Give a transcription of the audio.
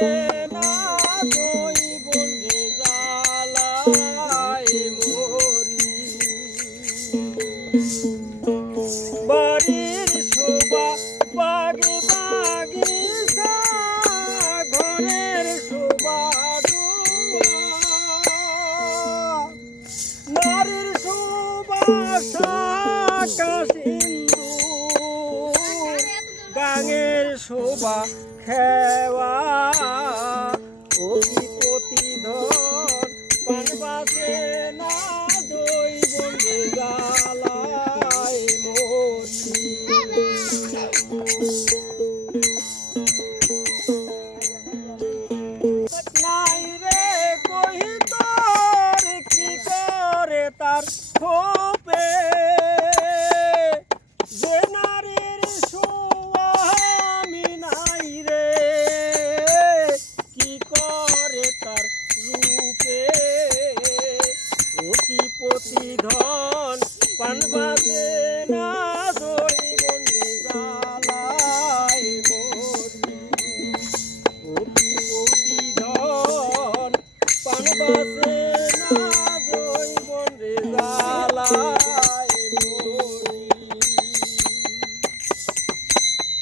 না দই বন্ধে জ্বালায় মরি বাড়ির শোভা বাগে বাগিচা ঘরের শোভা নারীর শোভা শাখা সিন্দুর গাঙের শোভা খেওয়া ও কি প্রতিধন পান বাসে না দই বন্ধে জ্বালায় মরি নাই রে কহিতর কি করে তার খোপে যে নারীর স্বামী নাই রে কি করে তার রূপে ও কি প্রতিধন পান বাজে না